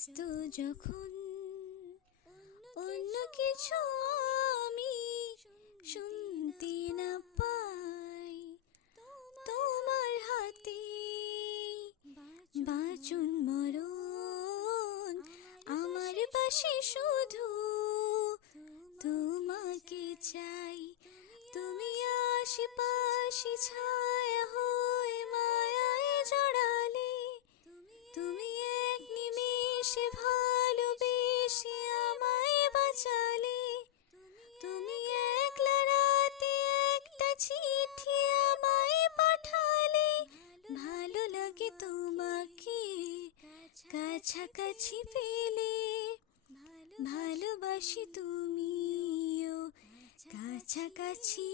ব্যস্ত যখন অন্য কিছু আমি শুনতে না পাই, তোমার হাতে বাঁচন মরণ আমার পাশে শুধু তোমাকে চাই। তুমি আশেপাশে ছায়া হয়ে মায়ায় জড়ালে, তুমি এক নিমেষে ভালোবেসে আমায় বাঁচালে। তুমি একলা রাতে একটা চিঠি আমায় পাঠালে, ভালো লাগে তোমাকে কাছাকাছি পেলে। ভালোবাসি তুমিও কাছাকাছি